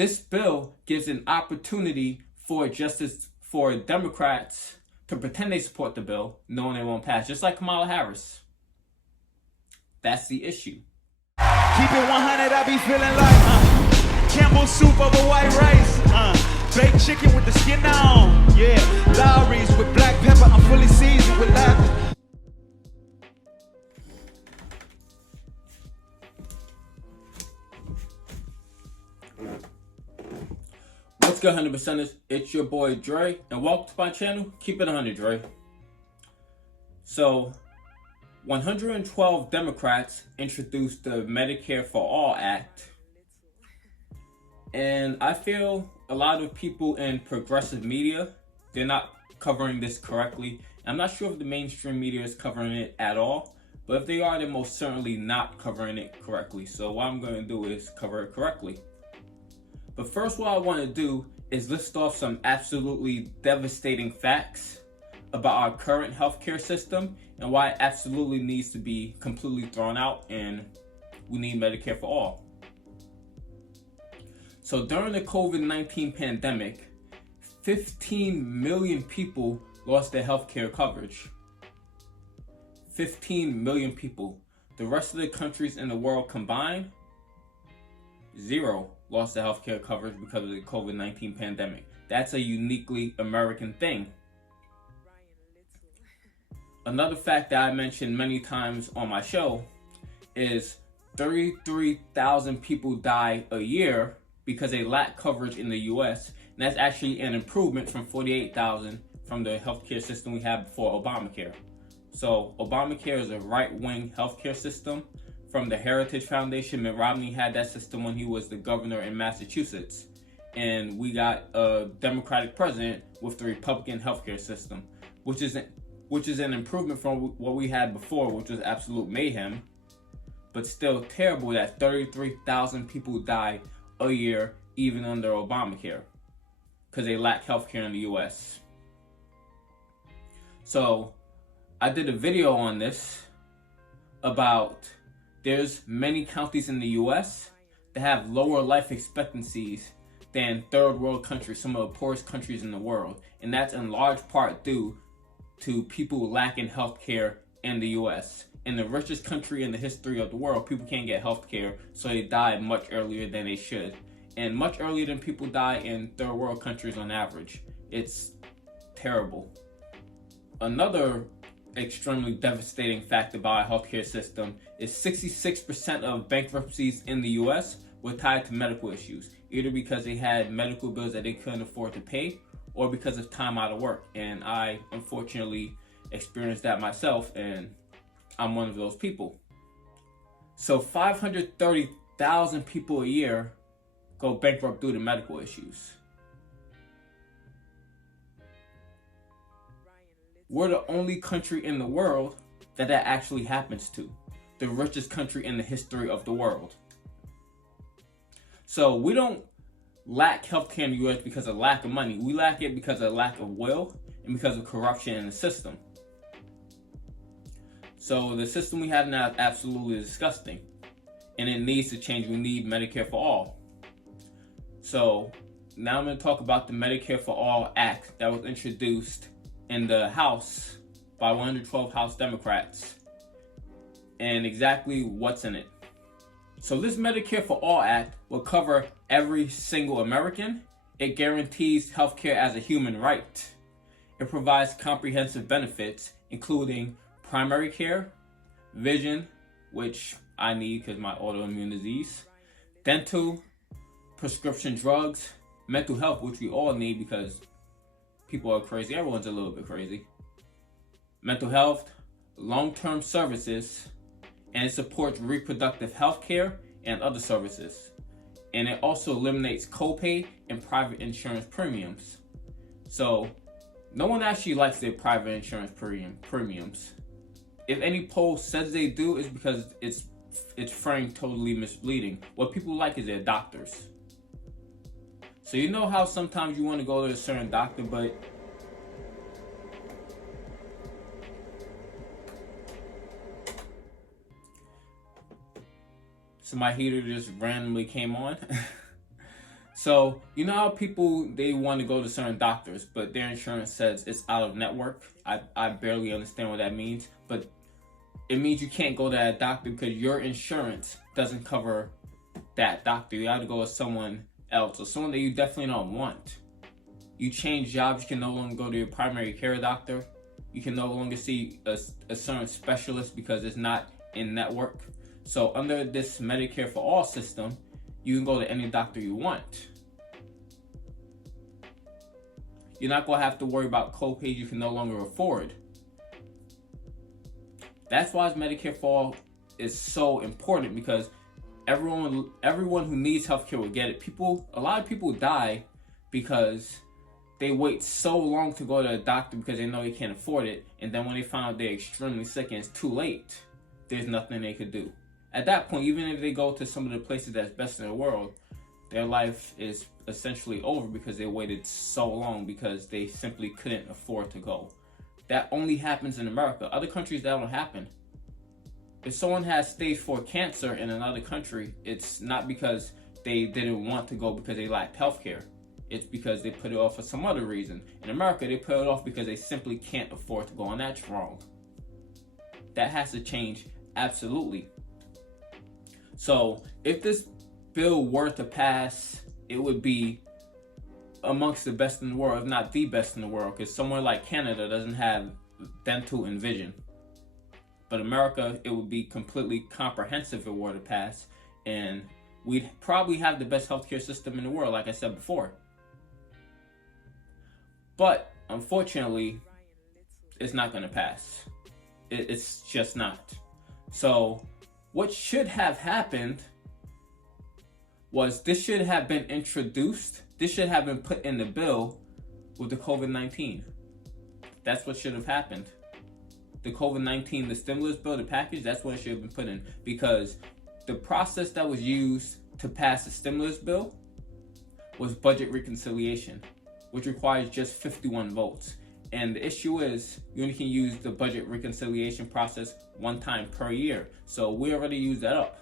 This bill gives an opportunity for Democrats to pretend they support the bill, knowing it won't pass, just like Kamala Harris. That's the issue. Keep it 100, I be feeling like Campbell soup over white rice, baked chicken with the skin on, yeah, Lowry's with black pepper, I'm fully seasoned with laughter. What's good, 100%ers? It's your boy Dre, and welcome to my channel. Keep it 100, Dre. So, 112 Democrats introduced the Medicare for All Act, and I feel a lot of people in progressive media, they're not covering this correctly. I'm not sure if the mainstream media is covering it at all, but if they are, they're most certainly not covering it correctly. So what I'm going to do is cover it correctly. But first, what I want to do is list off some absolutely devastating facts about our current healthcare system and why it absolutely needs to be completely thrown out and we need Medicare for all. So during the COVID-19 pandemic, 15 million people lost their healthcare coverage. 15 million people. The rest of the countries in the world combined, 0 lost their healthcare coverage because of the COVID-19 pandemic. That's a uniquely American thing. Another fact that I mentioned many times on my show is 33,000 people die a year because they lack coverage in the US. And that's actually an improvement from 48,000 from the healthcare system we had before Obamacare. So Obamacare is a right-wing healthcare system from the Heritage Foundation. Mitt Romney had that system when he was the governor in Massachusetts. And we got a Democratic president with the Republican healthcare system, which is an improvement from what we had before, which was absolute mayhem, but still terrible that 33,000 people die a year even under Obamacare because they lack healthcare in the US. So I did a video on this about there's many counties in the US that have lower life expectancies than third world countries, some of the poorest countries in the world. And that's in large part due to people lacking healthcare in the US. In the richest country in the history of the world, people can't get healthcare, so they die much earlier than they should. And much earlier than people die in third world countries on average. It's terrible. Another extremely devastating fact about our healthcare system is 66% of bankruptcies in the US were tied to medical issues, either because they had medical bills that they couldn't afford to pay or because of time out of work. And I unfortunately experienced that myself, and I'm one of those people. So 530,000 people a year go bankrupt due to medical issues. We're the only country in the world that actually happens to. The richest country in the history of the world. So we don't lack healthcare in the US because of lack of money. We lack it because of lack of will and because of corruption in the system. So the system we have now is absolutely disgusting. And it needs to change. We need Medicare for all. So now I'm going to talk about the Medicare for All Act that was introduced in the House by 112 House Democrats and exactly what's in it. So this Medicare for All Act will cover every single American. It guarantees healthcare as a human right. It provides comprehensive benefits, including primary care, vision, which I need because my autoimmune disease, dental, prescription drugs, mental health, which we all need because people are crazy. Everyone's a little bit crazy. Mental health, long-term services, and it supports reproductive health care and other services. And it also eliminates copay and private insurance premiums. So no one actually likes their private insurance premiums. If any poll says they do, it's because it's framed totally misleading. What people like is their doctors. So you know how sometimes you want to go to a certain doctor, but so my heater just randomly came on. So, you know how people, they want to go to certain doctors, but their insurance says it's out of network? I barely understand what that means, but it means you can't go to that doctor because your insurance doesn't cover that doctor. You have to go with someone else, or someone that you definitely don't want. You change jobs, you can no longer go to your primary care doctor. You can no longer see a certain specialist because it's not in network. So under this Medicare for All system, you can go to any doctor you want. You're not going to have to worry about co-pays you can no longer afford. That's why Medicare for All is so important, because everyone who needs healthcare will get it. A lot of people die because they wait so long to go to a doctor because they know they can't afford it, and then when they find out they're extremely sick and it's too late, there's nothing they could do. At that point, even if they go to some of the places that's best in the world, their life is essentially over because they waited so long because they simply couldn't afford to go. That only happens in America. Other countries, that don't happen. If someone has stage 4 cancer in another country, it's not because they didn't want to go because they lacked healthcare. It's because they put it off for some other reason. In America, they put it off because they simply can't afford to go, and that's wrong. That has to change, absolutely. So, if this bill were to pass, it would be amongst the best in the world, if not the best in the world, because somewhere like Canada doesn't have dental and vision. But America, it would be completely comprehensive if it were to pass, and we'd probably have the best healthcare system in the world, like I said before. But unfortunately, it's not going to pass. It's just not. So what should have happened was this should have been introduced. This should have been put in the bill with the COVID-19. That's what should have happened. The COVID-19, the stimulus bill, the package, that's what it should have been put in. Because the process that was used to pass the stimulus bill was budget reconciliation, which requires just 51 votes. And the issue is you only can use the budget reconciliation process one time per year. So we already used that up.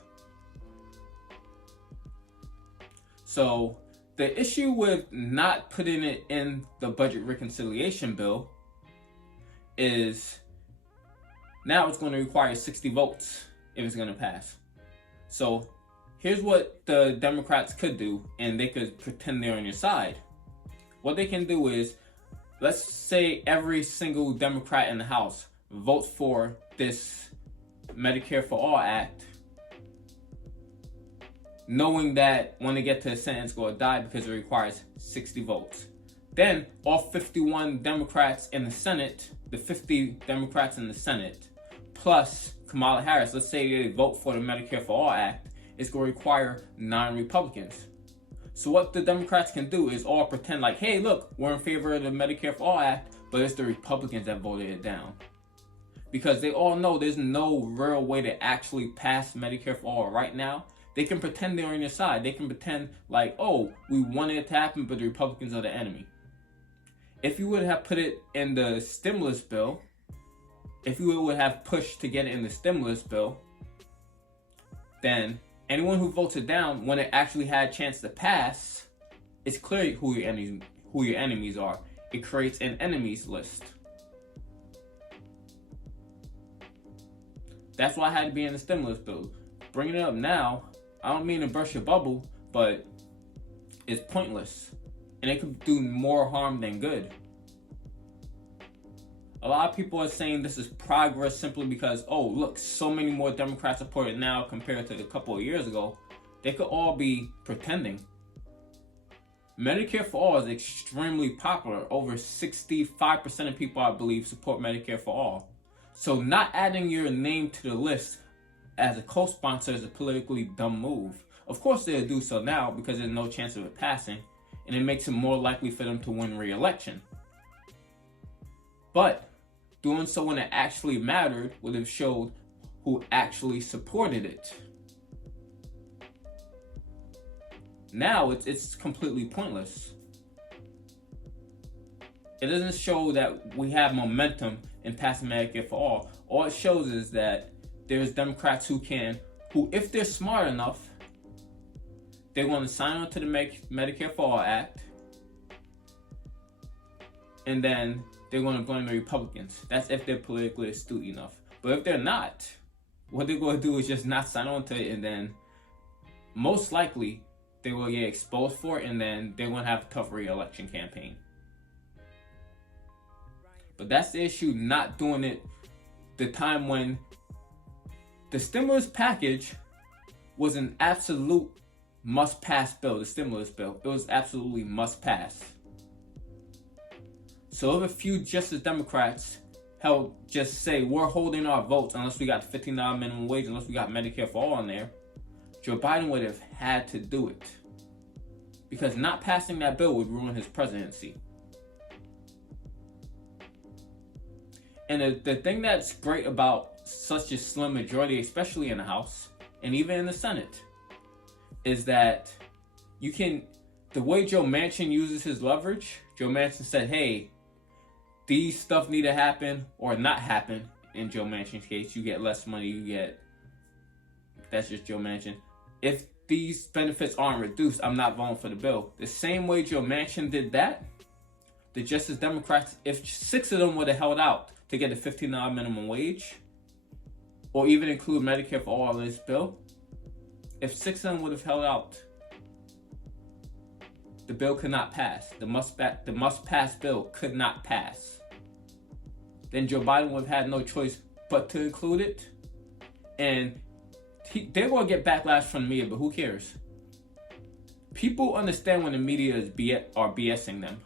So the issue with not putting it in the budget reconciliation bill is now it's going to require 60 votes if it's going to pass. So here's what the Democrats could do, and they could pretend they're on your side. What they can do is, let's say every single Democrat in the House votes for this Medicare for All Act, knowing that when they get to the Senate, it's going to die because it requires 60 votes. Then all 51 Democrats in the Senate, the 50 Democrats in the Senate, plus Kamala Harris, let's say they vote for the Medicare for All Act, it's going to require 9 Republicans. So what the Democrats can do is all pretend like, hey, look, we're in favor of the Medicare for All Act, but it's the Republicans that voted it down. Because they all know there's no real way to actually pass Medicare for All right now. They can pretend they're on your side. They can pretend like, oh, we wanted it to happen, but the Republicans are the enemy. If you would have put it in the stimulus bill, if you would have pushed to get it in the stimulus bill, then anyone who votes it down, when it actually had a chance to pass, it's clear who your enemies are. It creates an enemies list. That's why it had to be in the stimulus bill. Bringing it up now, I don't mean to burst your bubble, but it's pointless. And it could do more harm than good. A lot of people are saying this is progress simply because, oh, look, so many more Democrats support it now compared to a couple of years ago. They could all be pretending. Medicare for All is extremely popular. Over 65% of people, I believe, support Medicare for All. So not adding your name to the list as a co-sponsor is a politically dumb move. Of course they'll do so now because there's no chance of it passing, and it makes it more likely for them to win re-election. But doing so when it actually mattered would have showed who actually supported it. Now it's completely pointless. It doesn't show that we have momentum in passing Medicare for All. All it shows is that there's Democrats who if they're smart enough, they want to sign on to the Medicare for All Act, and then they're going to blame the Republicans. That's if they're politically astute enough. But if they're not, what they're going to do is just not sign on to it, and then most likely they will get exposed for it, and then they're going to have a tough re-election campaign. But that's the issue, not doing it the time when the stimulus package was an absolute must-pass bill, the stimulus bill. It was absolutely must-pass. So if a few Justice Democrats just say, we're holding our votes unless we got $15 minimum wage, unless we got Medicare for all in there, Joe Biden would have had to do it. Because not passing that bill would ruin his presidency. And the thing that's great about such a slim majority, especially in the House and even in the Senate, is that the way Joe Manchin uses his leverage, Joe Manchin said, hey, these stuff need to happen or not happen. In Joe Manchin's case, you get less money, that's just Joe Manchin. If these benefits aren't reduced, I'm not voting for the bill. The same way Joe Manchin did that, the Justice Democrats, if 6 of them would have held out to get a $15 minimum wage, or even include Medicare for all in this bill, if 6 of them would have held out, the bill could not pass. The must-pass bill could not pass. Then Joe Biden would have had no choice but to include it. And they're going to get backlash from the media, but who cares? People understand when the media are BSing them.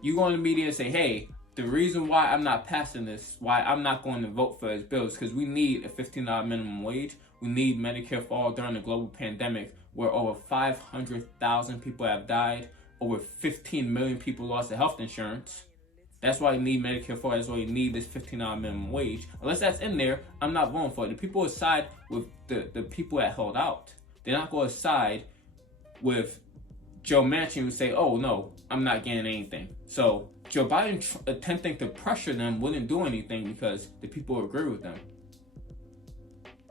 You go in the media and say, hey, the reason why I'm not passing this, why I'm not going to vote for this bill is because we need a $15 minimum wage. We need Medicare for all during the global pandemic where over 500,000 people have died. Over 15 million people lost their health insurance. That's why you need Medicare for all. That's why you need this $15 minimum wage. Unless that's in there, I'm not voting for it. The people would side with the people that held out. They're not going to side with Joe Manchin who say, oh no, I'm not getting anything. So Joe Biden attempting to pressure them wouldn't do anything because the people agree with them.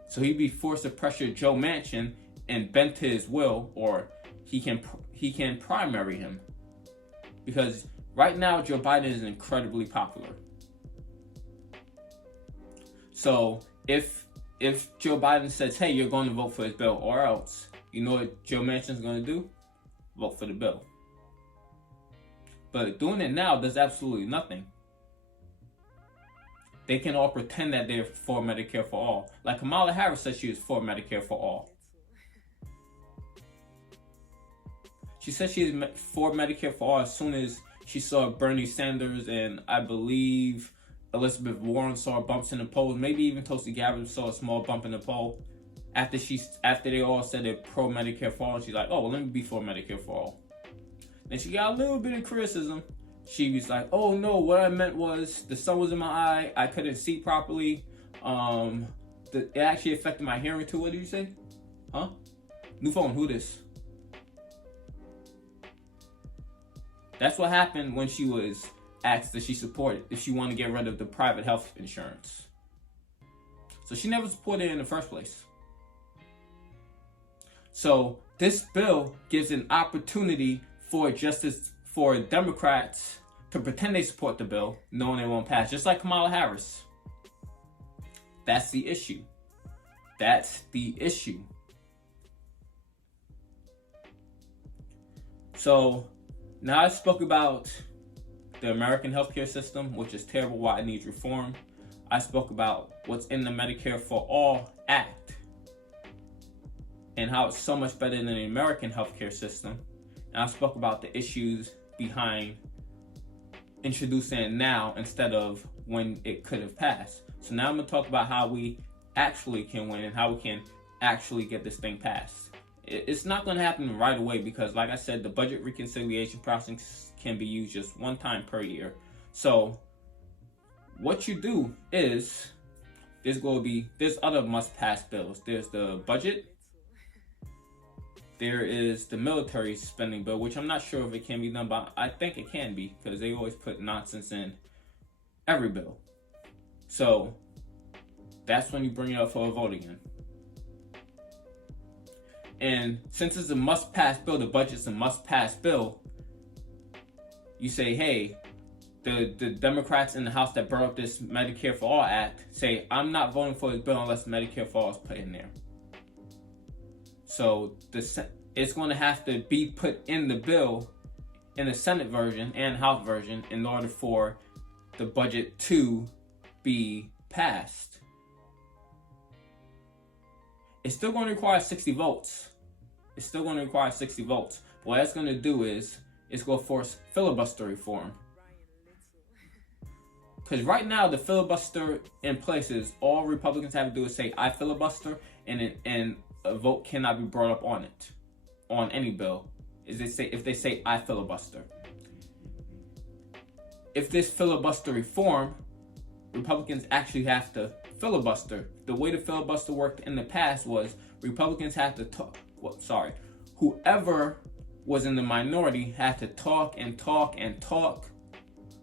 So he'd be forced to pressure Joe Manchin and bend to his will, or he can primary him. Because right now Joe Biden is incredibly popular. So if Joe Biden says, hey, you're going to vote for this bill or else, you know what Joe Manchin's going to do? Vote for the bill. But doing it now does absolutely nothing. They can all pretend that they're for Medicare for all. Like Kamala Harris said she was for Medicare for all. She said she is for Medicare for all as soon as she saw Bernie Sanders and I believe Elizabeth Warren saw bumps in the polls. Maybe even Tulsi Gabbard saw a small bump in the poll. After they all said they're pro Medicare for all, and she's like, oh, well, let me be for Medicare for all. Then she got a little bit of criticism. She was like, oh no, what I meant was the sun was in my eye, I couldn't see properly. It actually affected my hearing too. What did you say? Huh? New phone, who this? That's what happened when she was asked that she supported, if she wanted to get rid of the private health insurance. So she never supported it in the first place. So this bill gives an opportunity for Democrats to pretend they support the bill, knowing it won't pass, just like Kamala Harris. That's the issue. That's the issue. So now I spoke about the American healthcare system, which is terrible, why it needs reform. I spoke about what's in the Medicare for All Act and how it's so much better than the American healthcare system. And I spoke about the issues behind introducing it now instead of when it could have passed. So now I'm going to talk about how we actually can win and how we can actually get this thing passed. It's not going to happen right away because, like I said, the budget reconciliation process can be used just one time per year. So what you do is there's other must-pass bills. There's the budget. There is the military spending bill, which I'm not sure if it can be done, but I think it can be because they always put nonsense in every bill. So that's when you bring it up for a vote again. and since it's a must-pass bill, the budget's a must-pass bill, you say, hey, the Democrats in the House that brought up this Medicare for All Act say, I'm not voting for this bill unless Medicare for All is put in there. So it's going to have to be put in the bill, in the Senate version and House version, in order for the budget to be passed. It's still going to require 60 votes. It's still going to require 60 votes. What that's going to do is it's going to force filibuster reform. Because right now, the filibuster in place is all Republicans have to do is say, I filibuster, and a vote cannot be brought up on it, on any bill. If they say, I filibuster. If this filibuster reform, Republicans actually have to filibuster. The way the filibuster worked in the past was Republicans had to talk. Whoever was in the minority had to talk and talk and talk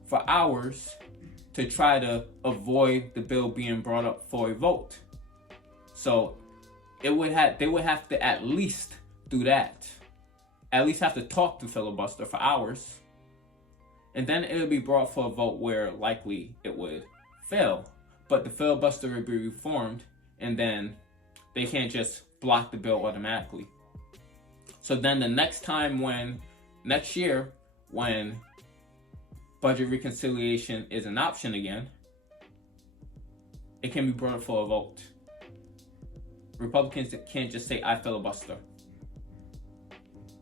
for hours to try to avoid the bill being brought up for a vote. So they would have to at least do that. At least have to talk to filibuster for hours. And then it would be brought for a vote where likely it would fail. But the filibuster would be reformed, and then they can't just block the bill automatically. So then the next year, when budget reconciliation is an option again, it can be brought up for a vote. Republicans can't just say, I filibuster.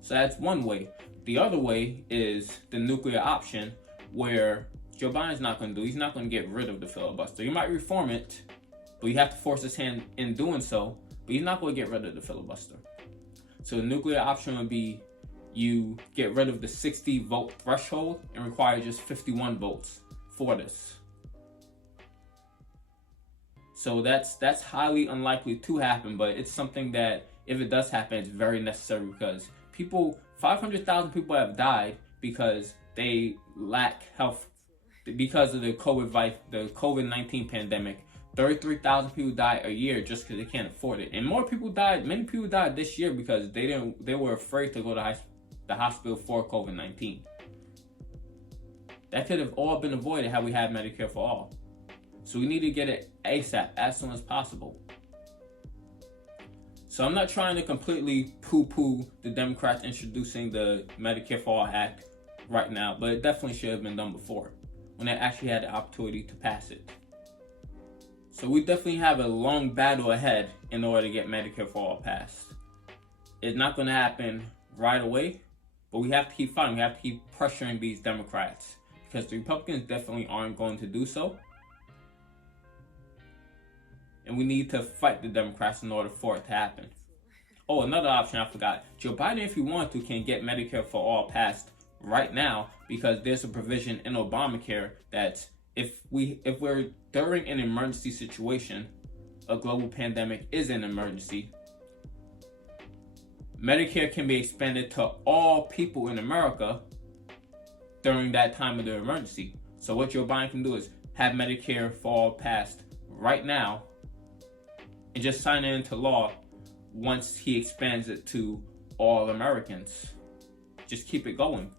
So that's one way. The other way is the nuclear option, where Joe Biden's not going to do. He's not going to get rid of the filibuster. He might reform it, but you have to force his hand in doing so. But he's not going to get rid of the filibuster. So the nuclear option would be you get rid of the 60 vote threshold and require just 51 votes for this. So that's highly unlikely to happen, but it's something that if it does happen, it's very necessary, because 500,000 people have died because they lack health because of the COVID-19 pandemic. 33,000 people die a year just because they can't afford it, and many people died this year because they were afraid to go to the hospital for COVID-19. That could have all been avoided had we had Medicare for All. So we need to get it ASAP, as soon as possible. So I'm not trying to completely poo-poo the Democrats introducing the Medicare for All Act right now, but it definitely should have been done before, when they actually had the opportunity to pass it. So we definitely have a long battle ahead in order to get Medicare for All passed. It's not going to happen right away, but we have to keep fighting. We have to keep pressuring these Democrats, because the Republicans definitely aren't going to do so. And we need to fight the Democrats in order for it to happen. Oh, another option I forgot. Joe Biden, if he wanted to, can get Medicare for All passed right now, because there's a provision in Obamacare that if we're during an emergency situation, a global pandemic is an emergency, Medicare can be expanded to all people in America during that time of the emergency. So what Joe Biden can do is have Medicare for All passed right now and just sign it into law once he expands it to all Americans. Just keep it going.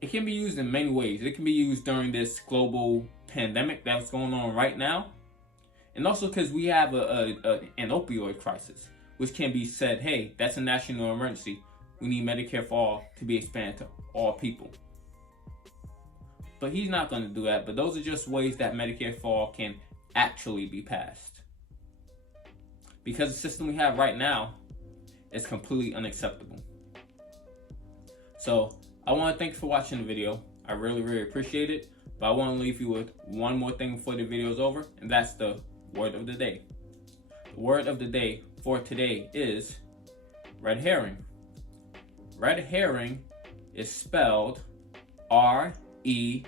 It can be used in many ways. It can be used during this global pandemic that's going on right now. And also because we have an opioid crisis, which can be said, hey, that's a national emergency. We need Medicare for All to be expanded to all people. But he's not going to do that. But those are just ways that Medicare for All can actually be passed. Because the system we have right now is completely unacceptable. So I want to thank you for watching the video. I really, really appreciate it. But I want to leave you with one more thing before the video is over, and that's the word of the day. The word of the day for today is red herring. Red herring is spelled REDHERRING.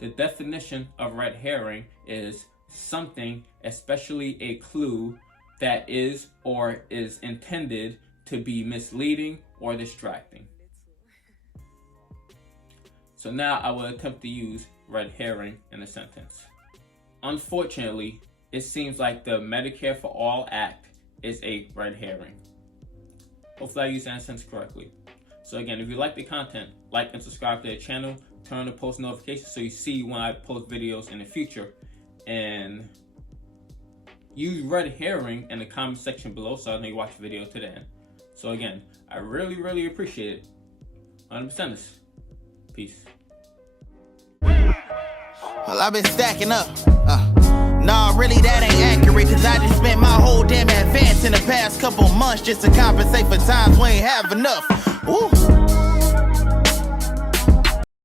The definition of red herring is something, especially a clue, that is or is intended to be misleading or distracting. So now I will attempt to use red herring in a sentence. Unfortunately, it seems like the Medicare for All Act is a red herring. Hopefully I use that sentence correctly. So again, if you like the content, like and subscribe to the channel, turn on the post notifications so you see when I post videos in the future, and use red herring in the comment section below so I know you watch the video to the end. So again, I really appreciate it. 100% this. Peace. Well, I've been stacking up. Nah, really that ain't accurate, cause I just spent my whole damn advance in the past couple months just to compensate for times we ain't have enough. Ooh.